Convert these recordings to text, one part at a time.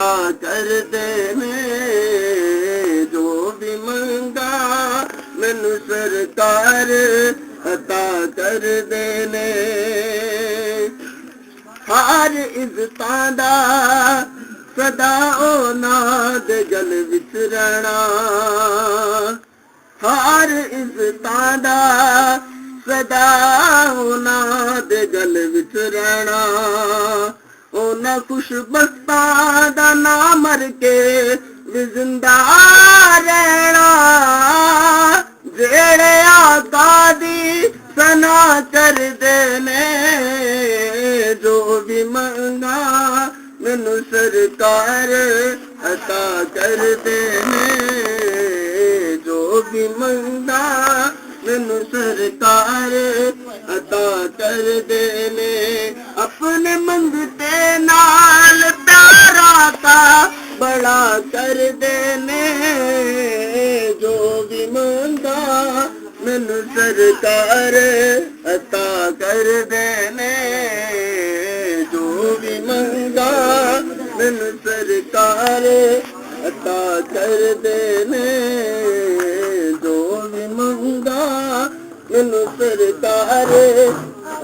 कर देने जो भी मंगा मैनू सरकार अता कर देने। हर इज्जतां दा सदा ओनां दे गल विच रहना, हर इज्जतां दा सदा ओनां दे गल विच रहना। ओना खुशबख्तां दा नाम मर के भी जिंदा रहना, जेड़े आका दी सना कर देने जो भी मंगा मैनू सरकार अता कर देने। जो भी मंगा मैनू सरकार अता कर देने। अपने मंगते नाल प्यारा का बड़ा कर देने। जो भी मंगा मैनू सरकार अता कर देने। जो भी मंगा मैनू सरकार अता कर देने। जो भी मंगा मैनू सरकार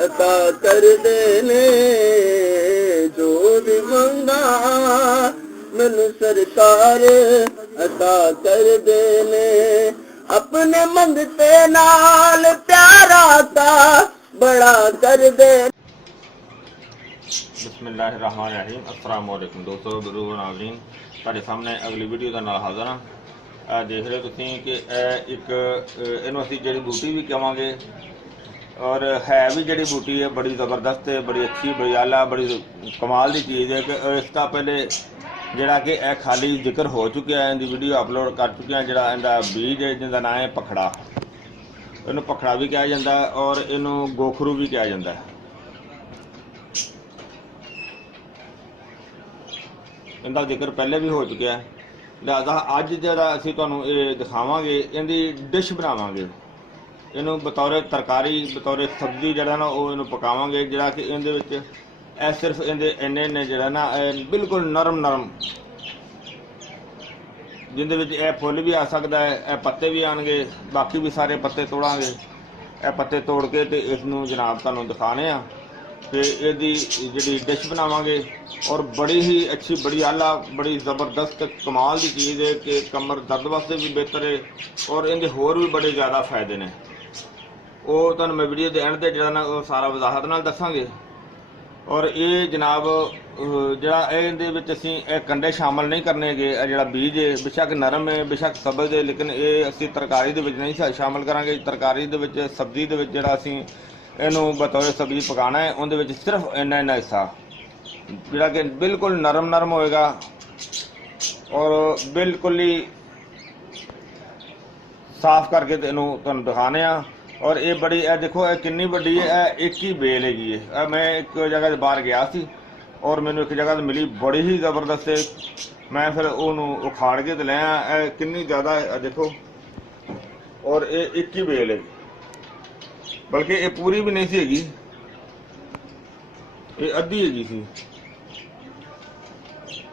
अता कर देने। जो भी मंगा मैनू सरकार अता कर देने। अपने मंगते नाल प्यारा का बड़ा कर दे। बिस्मिल्लाहिर्रहमानिर्रहीम। अस्सलाम वालेकुम दोस्तों, गुरु नाज़रीन, ਤੁਹਾਡੇ ਸਾਹਮਣੇ ਅਗਲੀ ਵੀਡੀਓ ਦੇ ਨਾਲ ਹਾਜ਼ਰ ਹਾਂ। ਦੇਖ ਰਹੇ ਤੁਸੀਂ ਕਿ ਇੱਕ ਇਹਨੂੰ ਅਸੀਂ ਜੜੀ ਬੂਟੀ ਵੀ ਕਹਾਂਗੇ, ਔਰ ਹੈ ਵੀ ਜੜੀ ਬੂਟੀ ਹੈ ਬੜੀ ਜ਼ਬਰਦਸਤ ਹੈ, ਬੜੀ ਅੱਛੀ, ਬੜੀ ਆਲਾ, ਬੜੀ ਕਮਾਲ ਦੀ ਚੀਜ਼ ਹੈ। ਕਿ ਇਸ ਤੋਂ ਪਹਿਲੇ ਜਿਹੜਾ ਕਿ ਇਹ ਖਾਲੀ ਜ਼ਿਕਰ ਹੋ ਚੁੱਕਿਆ ਹੈ, ਇਹਦੀ ਵੀਡੀਓ ਅਪਲੋਡ ਕਰ ਚੁੱਕੇ ਹਾਂ। ਜਿਹੜਾ ਇਹਦਾ ਬੀਜ ਹੈ ਜਿਹਦਾ ਨਾਂ ਹੈ ਪਖੜਾ, ਇਹਨੂੰ ਪਖੜਾ ਵੀ ਕਿਹਾ ਜਾਂਦਾ ਔਰ ਇਹਨੂੰ ਗੋਖਰੂ ਵੀ ਕਿਹਾ ਜਾਂਦਾ। ਇਹਦਾ ਜ਼ਿਕਰ ਪਹਿਲੇ ਵੀ ਹੋ ਚੁੱਕਿਆ, ਲਿਹਾਜ਼ਾ ਅੱਜ ਜਿਹੜਾ ਅਸੀਂ ਤੁਹਾਨੂੰ ਇਹ ਦਿਖਾਵਾਂਗੇ, ਇਹਦੀ ਡਿਸ਼ ਬਣਾਵਾਂਗੇ। ਇਹਨੂੰ ਬਤੌਰ ਤਰਕਾਰੀ, ਬਤੌਰ ਸਬਜ਼ੀ ਜਿਹੜਾ ਨਾ ਉਹ ਇਹਨੂੰ ਪਕਾਵਾਂਗੇ। ਜਿਹੜਾ ਕਿ ਇਹਦੇ ਵਿੱਚ ਇਹ ਸਿਰਫ ਇਹਦੇ ਇੰਨੇ ਨੇ ਜਿਹੜਾ ਨਾ ਬਿਲਕੁਲ ਨਰਮ ਨਰਮ, ਜਿਹਦੇ ਵਿੱਚ ਇਹ ਫੁੱਲ ਵੀ ਆ ਸਕਦਾ ਹੈ, ਇਹ ਪੱਤੇ ਵੀ ਆਉਣਗੇ, ਬਾਕੀ ਵੀ ਸਾਰੇ ਪੱਤੇ ਤੋੜਾਂਗੇ। ਇਹ ਪੱਤੇ ਤੋੜ ਕੇ ਤੇ ਇਸ ਨੂੰ ਜਨਾਬ ਤੁਹਾਨੂੰ ਦਿਖਾਣੇ ਆ ਤੇ ਇਹਦੀ ਜਿਹੜੀ ਡਿਸ਼ ਬਣਾਵਾਂਗੇ। ਔਰ ਬੜੀ ਹੀ ਅੱਛੀ, ਬੜੀ ਆਲਾ, ਬੜੀ ਜ਼ਬਰਦਸਤ ਕਮਾਲ ਦੀ ਚੀਜ਼ ਹੈ ਕਿ ਕਮਰ ਦਰਦ ਵਾਸਤੇ ਵੀ ਬਿਹਤਰ ਹੈ ਔਰ ਇਹਦੇ ਹੋਰ ਵੀ ਬੜੇ ਜ਼ਿਆਦਾ ਫਾਇਦੇ ਨੇ। ਉਹ ਤੁਹਾਨੂੰ ਮੈਂ ਵੀਡੀਓ ਦੇ ਐਂਡ ਤੇ ਜਿਹੜਾ ਨਾ ਉਹ ਸਾਰਾ ਵਜ਼ਾਹਤ ਨਾਲ ਦੱਸਾਂਗੇ। ਔਰ ਇਹ ਜਨਾਬ ਜਿਹੜਾ ਇਹਦੇ ਵਿੱਚ ਅਸੀਂ ਇਹ ਕੰਡੇ ਸ਼ਾਮਲ ਨਹੀਂ ਕਰਨੇਗੇ। ਇਹ ਜਿਹੜਾ ਬੀਜ ਹੈ ਬੇਸ਼ੱਕ ਨਰਮ ਹੈ, ਬੇਸ਼ੱਕ ਸਬਜ਼ ਹੈ, ਲੇਕਿਨ ਇਹ ਅਸੀਂ ਤਰਕਾਰੀ ਦੇ ਵਿੱਚ ਨਹੀਂ ਸ਼ਾਮਲ ਕਰਾਂਗੇ। ਤਰਕਾਰੀ ਦੇ ਵਿੱਚ, ਸਬਜ਼ੀ ਦੇ ਵਿੱਚ ਜਿਹੜਾ ਅਸੀਂ ਇਹਨੂੰ ਬਤੌਰ ਸਬਜ਼ੀ ਪਕਾਉਣਾ ਹੈ, ਉਹਦੇ ਵਿੱਚ ਸਿਰਫ ਇੰਨਾ ਹਿੱਸਾ ਜਿਹੜਾ ਕਿ ਬਿਲਕੁਲ ਨਰਮ ਨਰਮ ਹੋਏਗਾ ਔਰ ਬਿਲਕੁਲ ਹੀ ਸਾਫ਼ ਕਰਕੇ ਇਹਨੂੰ ਤੁਹਾਨੂੰ ਦਿਖਾਣੇ ਆ। ਔਰ ਇਹ ਬੜੀ, ਇਹ ਦੇਖੋ ਇਹ ਕਿੰਨੀ ਵੱਡੀ ਹੈ, ਇਹ ਇੱਕ ਹੀ ਬੇਲ ਹੈਗੀ ਹੈ। ਇਹ ਮੈਂ ਇੱਕ ਜਗ੍ਹਾ 'ਤੇ ਬਾਹਰ ਗਿਆ ਸੀ ਔਰ ਮੈਨੂੰ ਇੱਕ ਜਗ੍ਹਾ 'ਤੇ ਮਿਲੀ, ਬੜੀ ਹੀ ਜ਼ਬਰਦਸਤ ਹੈ। ਮੈਂ ਫਿਰ ਉਹਨੂੰ ਉਖਾੜ ਕੇ ਤੇ ਲੈ ਆਇਆ। ਇਹ ਕਿੰਨੀ ਜ਼ਿਆਦਾ ਹੈ ਦੇਖੋ, ਔਰ ਇਹ ਇੱਕ ਹੀ ਬੇਲ ਹੈ, ਬਲਕਿ ਇਹ ਪੂਰੀ ਵੀ ਨਹੀਂ ਸੀ ਹੈਗੀ, ਇਹ ਅੱਧੀ ਹੈਗੀ ਸੀ।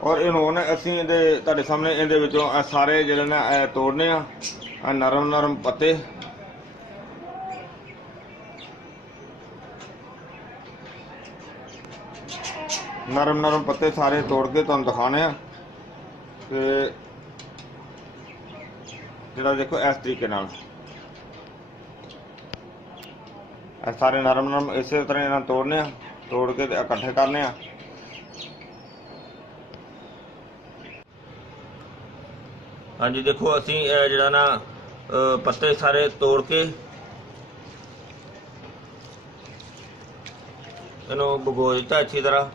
ਔਰ ਇਹਨੂੰ ਹੁਣ ਅਸੀਂ ਇਹਦੇ ਤੁਹਾਡੇ ਸਾਹਮਣੇ ਇਹਦੇ ਵਿੱਚੋਂ ਇਹ ਸਾਰੇ ਜਿਹੜੇ ਨੇ ਇਹ ਤੋੜਨੇ ਆ। ਇਹ ਨਰਮ ਨਰਮ ਪੱਤੇ, ਨਰਮ ਨਰਮ ਪੱਤੇ ਸਾਰੇ ਤੋੜ ਕੇ ਤੁਹਾਨੂੰ ਦਿਖਾਣੇ ਆ। ਤੇ ਜਿਹੜਾ ਦੇਖੋ ਇਸ ਤਰੀਕੇ ਨਾਲ ਇਹ ਸਾਰੇ ਨਰਮ ਨਰਮ ਇਸੇ ਤਰ੍ਹਾਂ ਇਹਨਾਂ ਤੋੜਨੇ ਆ, ਤੋੜ ਕੇ ਇਕੱਠੇ ਕਰਨੇ ਆ। ਹਾਂਜੀ ਦੇਖੋ ਅਸੀਂ ਇਹ ਜਿਹੜਾ ਨਾ ਪੱਤੇ ਸਾਰੇ ਤੋੜ ਕੇ ਇਹਨੂੰ ਭਗੋ ਦਿੱਤਾ ਅੱਛੀ ਤਰ੍ਹਾਂ।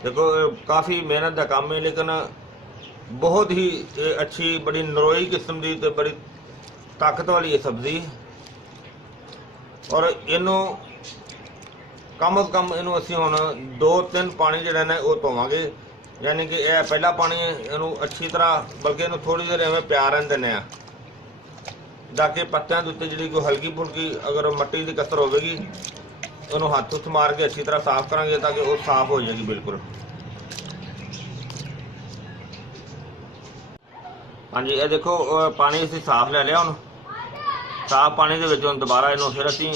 देखो काफ़ी मेहनत का काम है, लेकिन बहुत ही अच्छी, बड़ी नरोई किस्म की तो बड़ी ताकत वाली ये सब्जी। और इनू कम अज़ कम इनू असी हुण 2-3 पानी जिहड़ा ने वो धोवांगे, यानी कि यह पहला पानी इनू अच्छी तरह, बल्कि इनू थोड़ी देर एवें प्यार रहन दिंदे आ, ताकि पत्तियां दे उत्ते जिहड़ी कोई हल्की फुल्की अगर मट्टी की कसर होगी उन्होंने हाथ हुथ मार के अच्छी तरह साफ करांगे ताकि वो साफ हो जाएगी बिल्कुल। हाँ जी, ये देखो पानी असीं साफ ले लिया। हुण साफ पानी दे विच हुण दुबारा इहनूं फिर असीं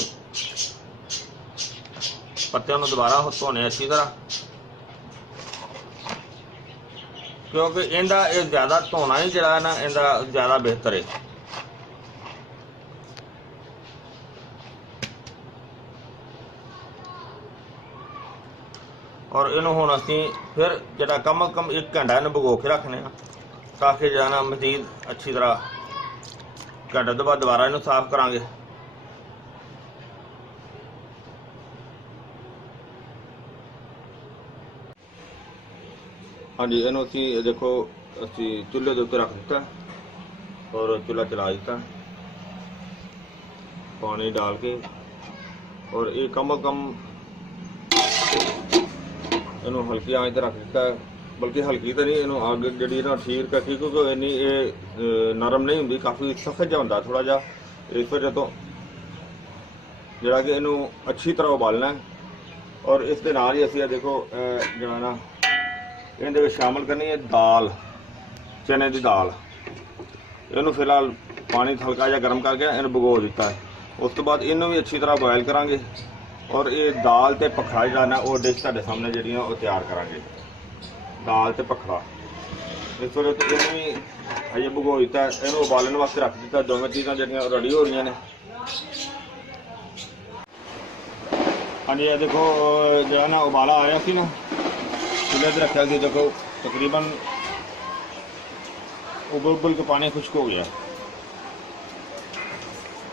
पत्तिਆਂ ਨੂੰ ਦੁਬਾਰਾ ਧੋਣੇ ਅੱਛੀ ਤਰ੍ਹਾਂ, ਕਿਉਂਕਿ ਇਹਦਾ ਇਹ ਜ਼ਿਆਦਾ ਧੋਣਾ ਹੀ ਜਿਹੜਾ ਨਾ ਇਹਦਾ ਜ਼ਿਆਦਾ ਬਿਹਤਰ ਹੈ। ਔਰ ਇਹਨੂੰ ਹੁਣ ਅਸੀਂ ਫਿਰ ਜਿਹੜਾ ਕਮ ਕਮ 1 ਘੰਟਾ ਇਹਨੂੰ ਭਗੋ ਕੇ ਰੱਖਣੇ ਆ, ਤਾਂ ਕਿ ਜਿਹੜਾ ਨਾ ਮਜ਼ੀਦ ਅੱਛੀ ਤਰ੍ਹਾਂ ਘੰਟੇ ਤੋਂ ਬਾਅਦ ਦੁਬਾਰਾ ਇਹਨੂੰ ਸਾਫ਼ ਕਰਾਂਗੇ। हाँ जी, ਇਹਨੂੰ ਅਸੀਂ देखो ਅਸੀਂ ਚੁੱਲ੍ਹੇ ਦੇ ਉੱਤੇ ਰੱਖ ਦਿੱਤਾ और चूल्हा चला ਦਿੱਤਾ पानी डाल के। और ये कम अज कम ਇਹਨੂੰ ਹਲਕੀ ਆਂਚ ਤੇ ਰੱਖ ਦਿੱਤਾ, ਬਲਕਿ ਹਲਕੀ ਤਾਂ ਨਹੀਂ, ਇਹਨੂੰ ਅੱਗ ਜਿਹੜੀ ਨਾ ਠੀਕ ਰੱਖੀ, ਕਿਉਂਕਿ ਇੰਨੀ ਇਹ ਨਰਮ ਨਹੀਂ ਹੁੰਦੀ, ਕਾਫੀ ਸਖਤ ਜਿਹਾ ਹੁੰਦਾ ਥੋੜਾ ਜਿਹਾ। ਇਸ ਵਜ੍ਹਾ ਤੋਂ ਜਿਹੜਾ ਕਿ ਇਹਨੂੰ ਅੱਛੀ ਤਰ੍ਹਾਂ ਉਬਾਲਣਾ। ਔਰ ਇਸ ਦੇ ਨਾਲ ਹੀ ਅਸੀਂ ਦੇਖੋ ਜਿਹੜਾ ਨਾ ਇਹਦੇ ਵਿੱਚ ਸ਼ਾਮਲ ਕਰਨੀ ਹੈ ਦਾਲ, ਚਨੇ ਦੀ ਦਾਲ। ਇਹਨੂੰ ਫਿਲਹਾਲ ਪਾਣੀ ਹਲਕਾ ਜਿਹਾ ਗਰਮ ਕਰਕੇ ਇਹਨੂੰ ਭਗੋ ਦਿੱਤਾ ਹੈ। ਉਸ ਤੋਂ ਬਾਅਦ ਇਹਨੂੰ ਵੀ ਅੱਛੀ ਤਰ੍ਹਾਂ ਬੋਇਲ ਕਰਾਂਗੇ ਔਰ ਇਹ ਦਾਲ ਤੇ ਪਖੜਾ ਜਿਹੜਾ ਨਾ ਉਹ ਡਿਸ਼ ਤੁਹਾਡੇ ਸਾਹਮਣੇ ਜਿਹੜੀਆਂ ਉਹ ਤਿਆਰ ਕਰਾਂਗੇ। ਦਾਲ ਤੇ ਪਖੜਾ ਇਸ ਵੇਲੇ ਤੇ ਇਹਨੂੰ ਵੀ ਹਜੇ ਭਗੋ ਦਿੱਤਾ, ਇਹਨੂੰ ਉਬਾਲਣ ਵਾਸਤੇ ਰੱਖ ਦਿੱਤਾ। ਦੋਵੇਂ ਚੀਜ਼ਾਂ ਜਿਹੜੀਆਂ ਰੈਡੀ ਹੋ ਰਹੀਆਂ ਨੇ। ਹਾਂਜੀ, ਇਹ ਦੇਖੋ ਜਿਹੜਾ ਨਾ ਉਬਾਲਾ ਆ ਰਿਹਾ ਸੀ ਨਾ, चूल्हे पर रखा कि देखो तकरीबन उबल के पानी खुश्क हो गया।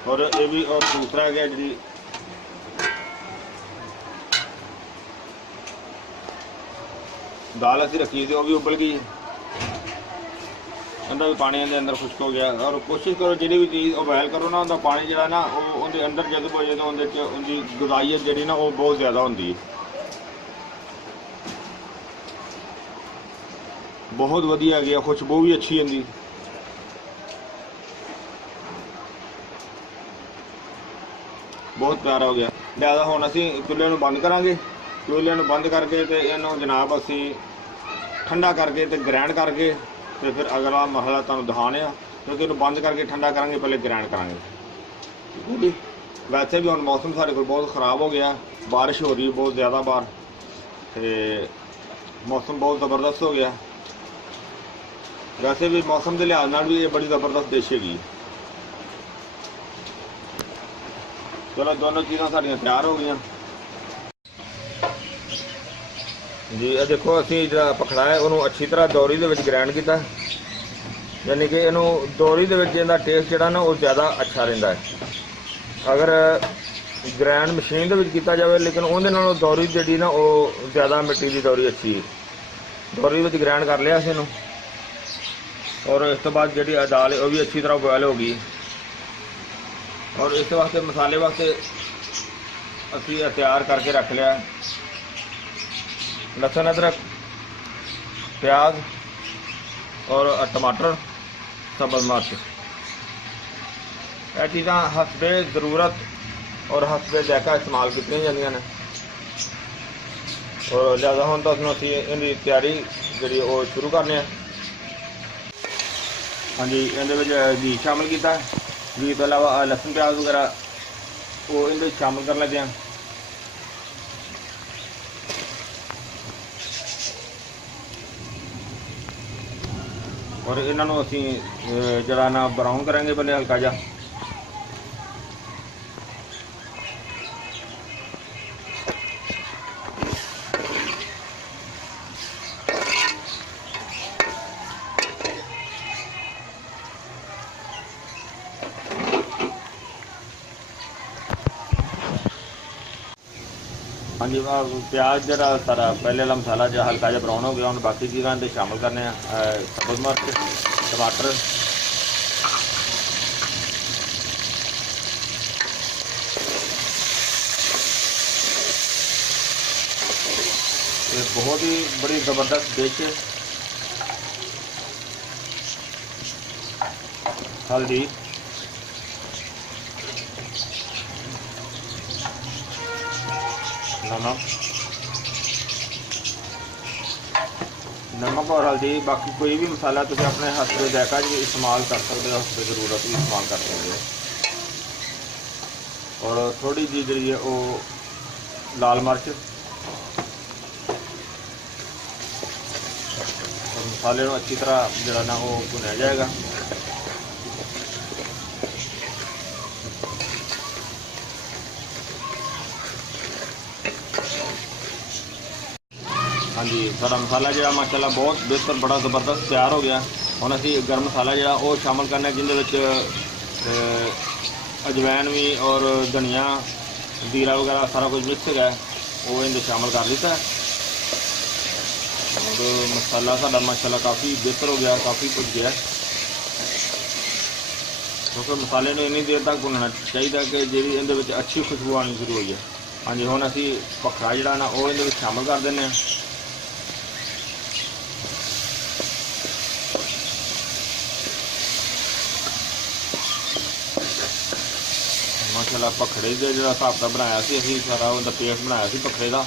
और ये भी और दूसरा है जी दाल असी रखी थी वो भी उबल गई है, अंदर भी पानी अंदर खुश्क हो गया। और कोशिश करो जी भी चीज़ बॉयल करो ना, उनका पानी जो ना वो उनके अंदर जज्ब हो जाए तो उनकी गुजाइयत जी ना वो बहुत ज़्यादा होती है। बहुत वधिया गया, खुशबू भी अच्छी आती। बहुत प्यारा हो गया। लिहाजा हुण असीं चुल्हे नूं बंद करांगे। चुल्हे नूं बंद करके ते इहनूं जनाब असीं ठंडा करके ते ग्राइंड करके ते फिर अगला मरहला तुहानूं दिखाने आ, क्योंकि इहनूं बंद करके ठंडा करांगे, पहले ग्राइंड करांगे। ठीक है जी। वैसे भी हुण मौसम साडे कोल बहुत ख़राब हो गया, बारिश हो रही है बहुत ज़्यादा बाहर, ते मौसम बहुत ज़बरदस्त हो गया। वैसे भी मौसम के लिहाज नाल भी ये बड़ी ज़बरदस्त डिश हैगी। चलो दोनों चीज़ां साड़ियां तैयार हो गई जी। ये देखो असीं जिहड़ा पखड़ा है उन्होंने अच्छी तरह दौरी दे विच ग्राइंड किया, यानी कि इहनूं दौरी दे विच इहदा टेस्ट जिहड़ा ना वो ज़्यादा अच्छा रहिंदा है। अगर ग्राइंड मशीन दे विच कीता जावे, लेकिन उहदे नालों दौरी जिहड़ी ना वो ज़्यादा मिट्टी दी दौरी अच्छी है। दौरी विच ग्राइंड कर लिया असीं इहनूं। और इस तो बाद जी दाल है वो भी अच्छी तरह बॉयल हो गई। और इस वास्ते मसाले वास्ते असी तैयार करके रख लिया लहसुन, अदरक, प्याज और टमाटर, सब्ज़ मिर्च। यह चीज़ां हसबे ज़रूरत और हसबे जायका इस्तेमाल की जांदियां ने। और लिहाजा हुण तुहानूं असीं इहदी तैयारी जिहड़ी वो शुरू करने। हाँ जी, ये घी शामिल किया। घी तो अलावा लहसुन प्याज वगैरह वो इन शामिल कर लेते हैं। और इन्हों असी जरा ना ब्राउन करेंगे पहले हल्का जा। हाँ जी, प्याज जरा सारा पहले वाला मसाला जो हल्का जहा ब्राउन हो गया, हम बाकी चीज़ा शामिल करने सब्ज़ मिर्च, टमाटर, ये बहुत ही बड़ी ज़बरदस्त डिश है। हल्दी, नमक, नमक और हल्दी, बाकी कोई भी मसाला तुम अपने हथ के जायका जी इस्तेमाल कर सकते हो, हथ की जरूरत भी इस्तेमाल कर सकते हो। और थोड़ी जी जी है वो लाल मिर्च, और मसाले को अच्छी तरह जरा ना वो भुनिया जाएगा। हाँ जी, सारा मसाला जो माशाल्लाह बहुत बेहतर बड़ा ज़बरदस्त तैयार हो गया। हम असी गर्म मसाला जो वो शामिल करना, जिंदे अजवैन भी और धनिया जीरा वगैरह सारा कुछ मिक्स है वो इन्हें शामिल कर दिता है। और मसाला साडा माशाल्लाह काफ़ी बेहतर हो गया, काफ़ी कुछ गया, क्योंकि मसाले को इन्नी देर तक भुनना चाहिए कि जी इहदे अच्छी खुशबू आनी शुरू हुई है। हाँ जी, हम असी भखरा जिहड़ा ना वो इहदे शामिल कर दें। माशाल्लाह भखड़े का जो हिसाब का बनाया सी असीं, सारा उहदा पेस्ट बनाया सी भखड़े का।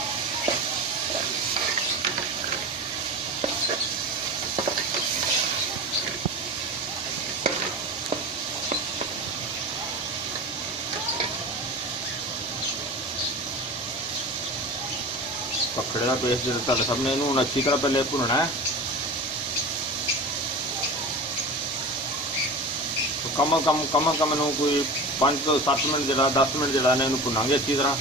भखड़े का पेस्ट जो तुहाडे सामने इहनूं अच्छी तरह पहले भुनना है। कम इनू कोई 5 तो 7 मिनट जो 10 मिनट जो इन्हू भुनांगे अच्छी तरह।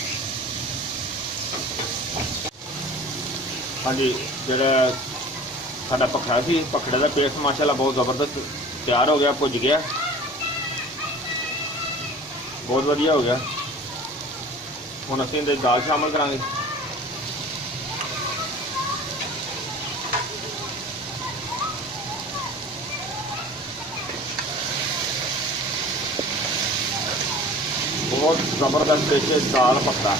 हाँ जी, जोड़ा साडा भखड़ा सी, भखड़े का पेस्ट माशाल्लाह बहुत ज़बरदस्त तैयार हो गया, भुज गया, बहुत वधिया हो गया। हुण असीं इहदे दाल शामिल करांगे। बहुत ज़बरदस्त टेस्ट दाल भखड़ा।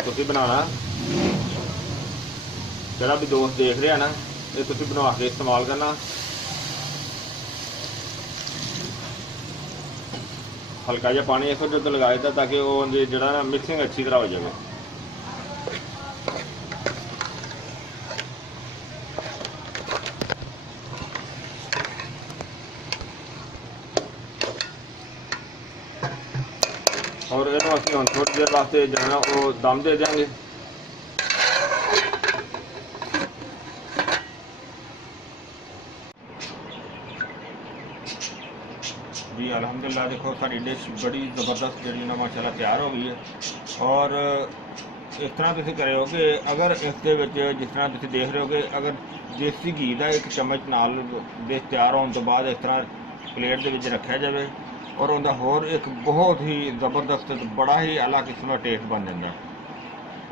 तुसीं बनाना, जिहड़ा भी दोस्त देख रहा ना, ये तुसीं बना के इस्तेमाल करना। हल्का जिहा पानी इस वजह तो लगा दिता ताकि वो जिहड़ा ना मिक्सिंग अच्छी तरह हो जाए। और इन्हों असीं हुण थोड़ी देर वास्ते जो है वो दम दे देंगे। जी अल्हम्दुलिल्लाह, देखो सारी डिश बड़ी ज़बरदस्त जी ना माशाल्लाह तैयार हो गई है। और इस तरह तुसीं करो कि अगर इस दे विच जिस तरह तुसीं देख रहे हो कि अगर देसी घी का 1 चम्मच नाल डिश तैयार होने तो बाद इस तरह प्लेट के विच रखा जाए और उनका होर एक बहुत ही ज़बरदस्त बड़ा ही आला किस्म का टेस्ट बन जाता।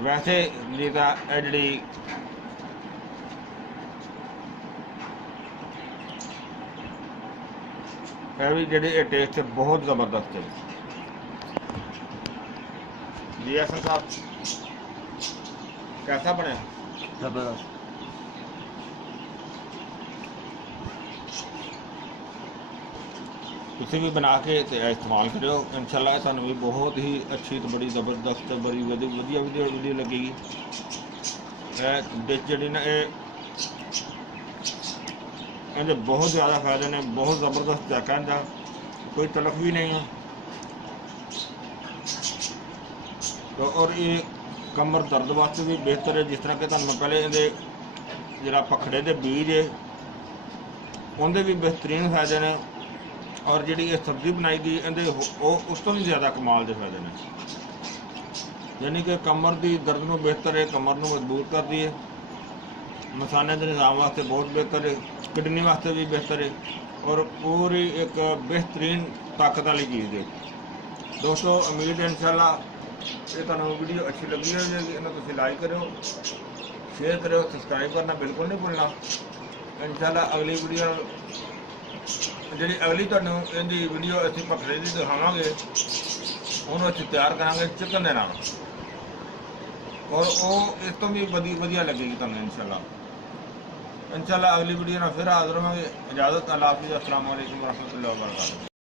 वैसे जी तो यह जी भी जी टेस्ट बहुत ज़बरदस्त है। जी हसन साहब, कैसा बने? जबरदस्त। तुसीं भी बना के इस्तेमाल करो, इंशाल्लाह तुहानूं भी बहुत ही अच्छी तो बड़ी ज़बरदस्त बड़ी वधिया वीडियो लगेगी। डिश जी ना ये बहुत ज़्यादा फायदे ने, बहुत ज़बरदस्त जायका इनका, कोई तलख भी नहीं है। तो और ये कमर दर्द वास्ते भी बेहतर है। जिस तरह कि तुहानूं मैं पहले ये जरा भखड़े के बीज है उनके भी बेहतरीन फायदे ने, और जी ये सब्जी बनाई गई इहदे उस तो भी ज़्यादा कमाल के फायदे ने। यानी कि कमर की दर्द को बेहतर है, कमर को मजबूत करती है, मसाने के निज़ाम वास्ते बहुत बेहतर है, किडनी वास्ते भी बेहतर है, और पूरी एक बेहतरीन ताकत वाली चीज़ है। दोस्तों उम्मीद है इंशाल्लाह ये तुहानूं वीडियो अच्छी लगी होगी। इन्हें तुसीं लाइक करो, शेयर करो, सबसक्राइब करना बिल्कुल नहीं भूलना। इंशाल्लाह अगली वीडियो जी अगली तुहानूं इहदी वीडियो असीं भखड़े की दिखावांगे, उन्होंने असीं तैयार करांगे चिकन दे नाल, और वो इस तो भी वधिया लगेगी तुहानूं इंशाल्लाह। अगली वीडियो ना फिर हाज़िर होवांगे। इजाज़त, अल्लाह हाफ़िज़, अस्सलाम वालेकुम वरहमतुल्लाहि व बरकातुहू।